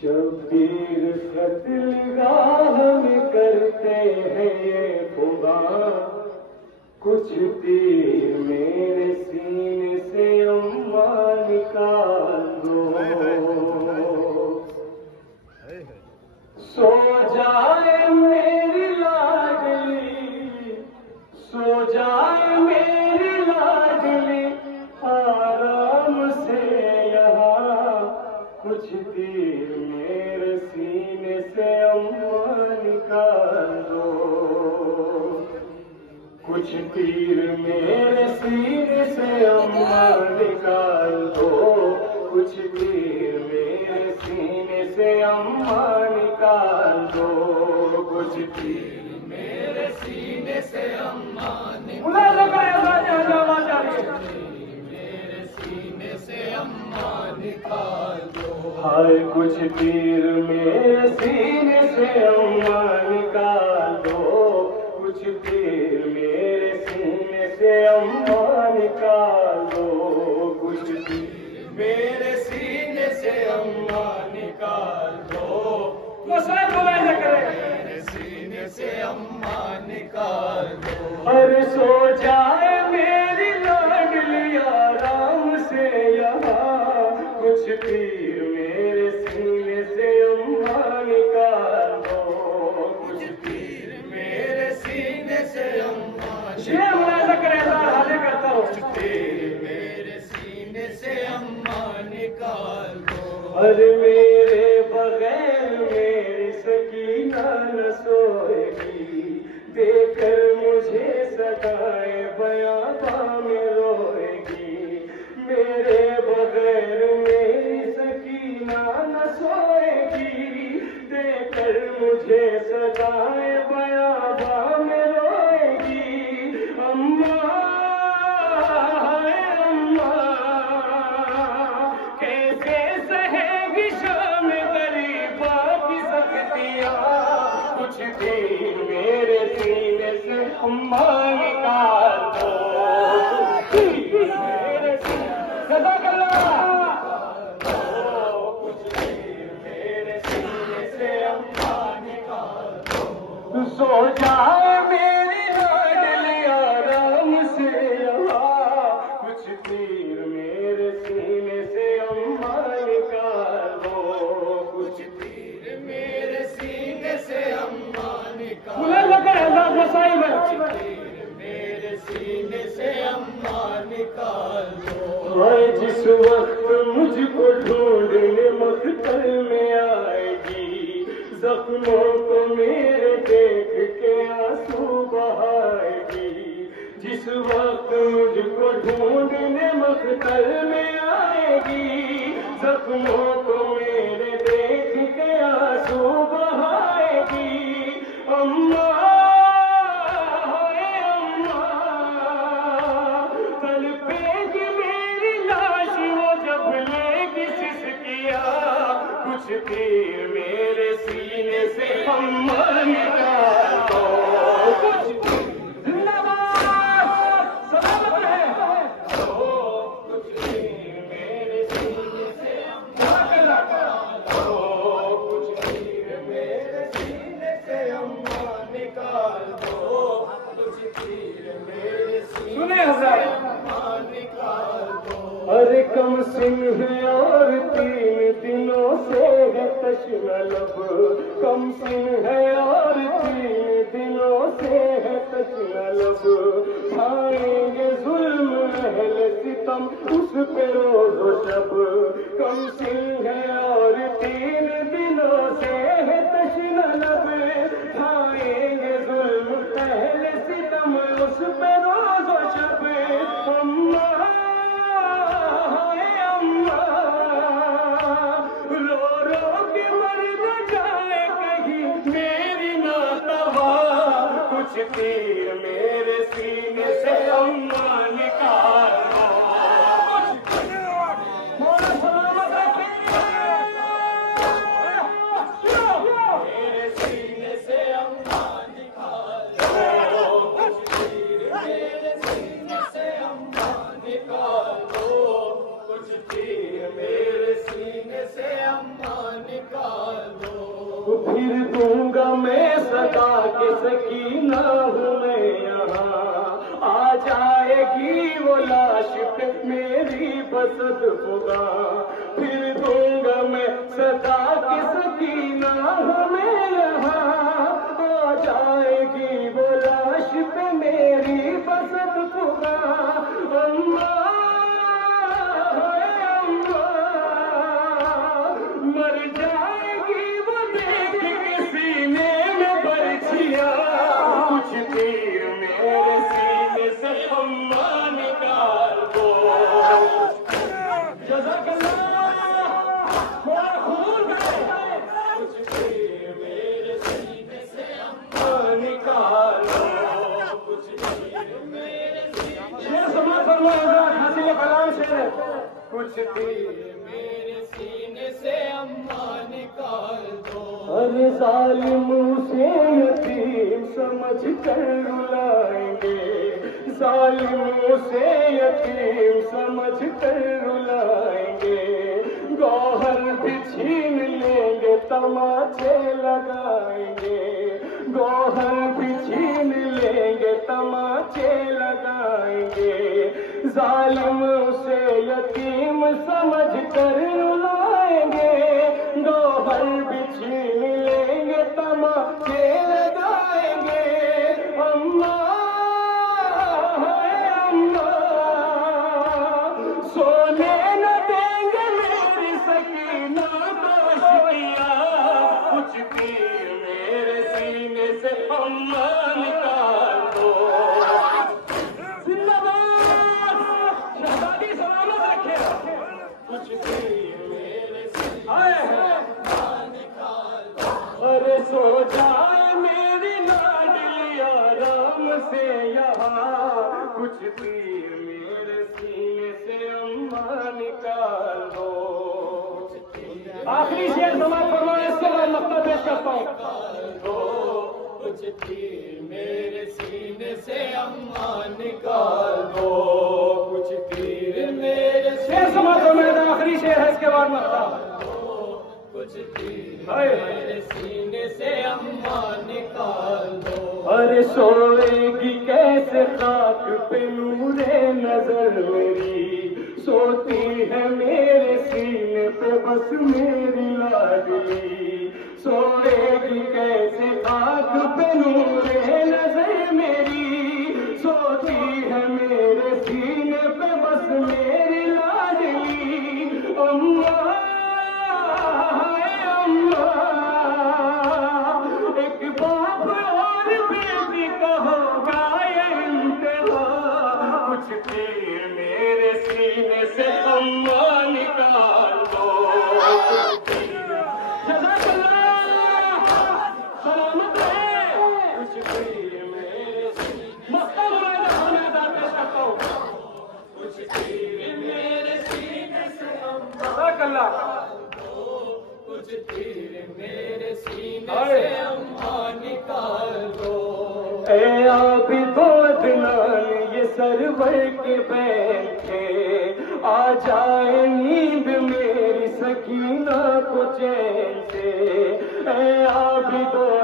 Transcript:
شبیر قتل گاہ میں کرتے ہیں یہ خدا، کچھ تیر میرے سینے سے اماں نکال دو، سو جائے میری لاڈلی، سو جائے میری لاڈلی آرام سے یہاں، کچھ تیر میرے سینے سے اماں نکال دو، کچھ تیر میرے سینے سے اماں نکال دو، کچھ تیر میرے سینے سے اماں نکال دو، کچھ تیر میرے سینے سے اماں نکال دو، میرے سینے سے اماں نکال دو، ہائے کچھ تیر میرے سینے سے اماں نکال دو، کچھ تیر میرے سینے سے اماں نکال دو، کچھ تیر میرے سینے سے اماں نکال دو، میرے سینے سے اماں نکال دو، ارے سو جائے میری لاڈلی آرام سے یہاں، کچھ تیر میرے سینے سے اماں نکال دو، کچھ تیر میرے سینے سے اماں کرتا ہوں، کچھ تیر میرے سینے سے اماں نکال دو، ارے میرے بغیر میری سکینہ نہ سوئے گی، دیکھ کر مجھے صدائے بیاباں میں روئے گی، میرے بغیر میری سکینہ نہ سوئے گی، دیکھ کر مجھے صدائے بیاباں میں روئے گی، اماں کیسے سہے گی شام غریباں کی سختیاں، کچھ تیر میرے سینے سے اماں نکال دو، میرے صدا کرنا، کچھ تیر میرے سینے سے اماں نکال دو، سو جائے میری لاڈلی آرام سے یہاں، کچھ تیر میرے سینے سے اماں نکال دو، کچھ تیر میرے سینے سے اماں نکال دو، میرے سینے سے اماں نکال دو، جس وقت مجھ کو ڈھونڈنے مقتل میں آئے گی، زخموں کو میرے دیکھ کے آنسو بہائے گی، جس وقت مجھ کو ڈھونڈنے مقتل میں آئے گی، زخموں کو میرے دیکھ کے آنسو بہائے گی، اماں کچھ تیر میرے سینے سے اماں نکال دو، کچھ زندہ باد سلامت ہے، کچھ تیر میرے سینے سے اماں نکال دو، کچھ تیر میرے سینے سے اماں نکال دو، کچھ تیر میرے سینے سے اماں نکال دو، ارے کم سن ہے اور 3 دنوں سے ہے تشنہ لب، کم سن ہے اور 3 دنوں سے ہے تشنہ لب، کھائیں گے ظلم اہل ستم اس پہ روز و شب، کم سن ہے اور 3 دنوں سے ہے تشنہ لب، کھائیں گے ظلم اہل ستم اس پہ روز و شب، اماں کچھ تیر میرے سینے سے اماں نکال دو، میرے سینے سے اماں نکال دو، کچھ تیر میرے سینے سے اماں نکال دو، کچھ تیر میرے سینے سکینہ ہوں میں یہاں، آ جائے گی وہ لاش پہ میری بسط خدا، پھر دوں گا میں صدا کی سکینہ ہوں میں یہاں، آ جائے گی وہ لاش پہ میری بسط خدا، مر جائے گی وہ دیکھ کے سینے میں برچھیاں، کچھ دیر میرے سینے سے ہما نکال دو۔ جزاک اللہ، میرا خون گئے، کچھ دیر میرے سینے سے ہما نکال دو، کچھ دیر میرے سینے سے سما فرمائے حاصل کلام سے، کچھ دیر میرے سینے سے ہما نکال دو۔ ہر ظالم اسے یتیم سمجھ کر رلائیں گے، ظالم اسے یتیم سمجھ کر رلائیں گے، گوہر بھی چھین لیں گے تماچے لگائیں گے، گوہر بھی چھین لیں گے تماچے لگائیں گے، ظالم اسے یتیم سمجھ کر رلائیں گے، گوہر بھی چھین لیں گے تماچے لگائیں گے، اللہ سونے نہ دیں گے میری سکینہ کو شویا، کچھ دیر میرے سینے سے ہما نکال دو۔ زندہ باد، شہزادی سلامت رکھے، کچھ دیر میرے سینے سے ہما نکال دو۔ ارے سو جائے میری لاڈلی آرام سے یہاں، کچھ دیر میرے سینے سے ہما نکال دو۔ آخری شعر سماعت فرمائیں، اس کے بعد مقطع پیش کرتا ہوں۔ کچھ دیر میرے سینے سے ہما نکال دو، کچھ دیر میرے شعر سماعت فرمائیں، آخری شعر ہے، اس کے بعد مقطع۔ کچھ دیر میرے سینے سے ہما نکال دو۔ ارے سوئے گی کیسے خاک پہ نور نظر میری، سوتی ہے میرے سینے پہ بس میری لاڈلی، سوئے گی کیسے خاک پہ نور نظر میری، سوتی ہے میرے سینے پہ بس میری لاڈلی، اللہ ایک باپ اور بیٹی کا ہوگا یہ انتہا، کچھ دیر میرے سینے سے ہما نکال دو۔ جزاک اللہ، سلامت رہے، کچھ دیر میرے سینے مقام پیش کرتا ہوں، کچھ دیر میرے سینے سے جزاک اللہ، کچھ دیر میرے سینے سے ہما نکال دو۔ اے عابد و عدنان یہ سرور کے بیٹھے، آ جائے نیند میری سکینہ کو چین سے، اے عابد و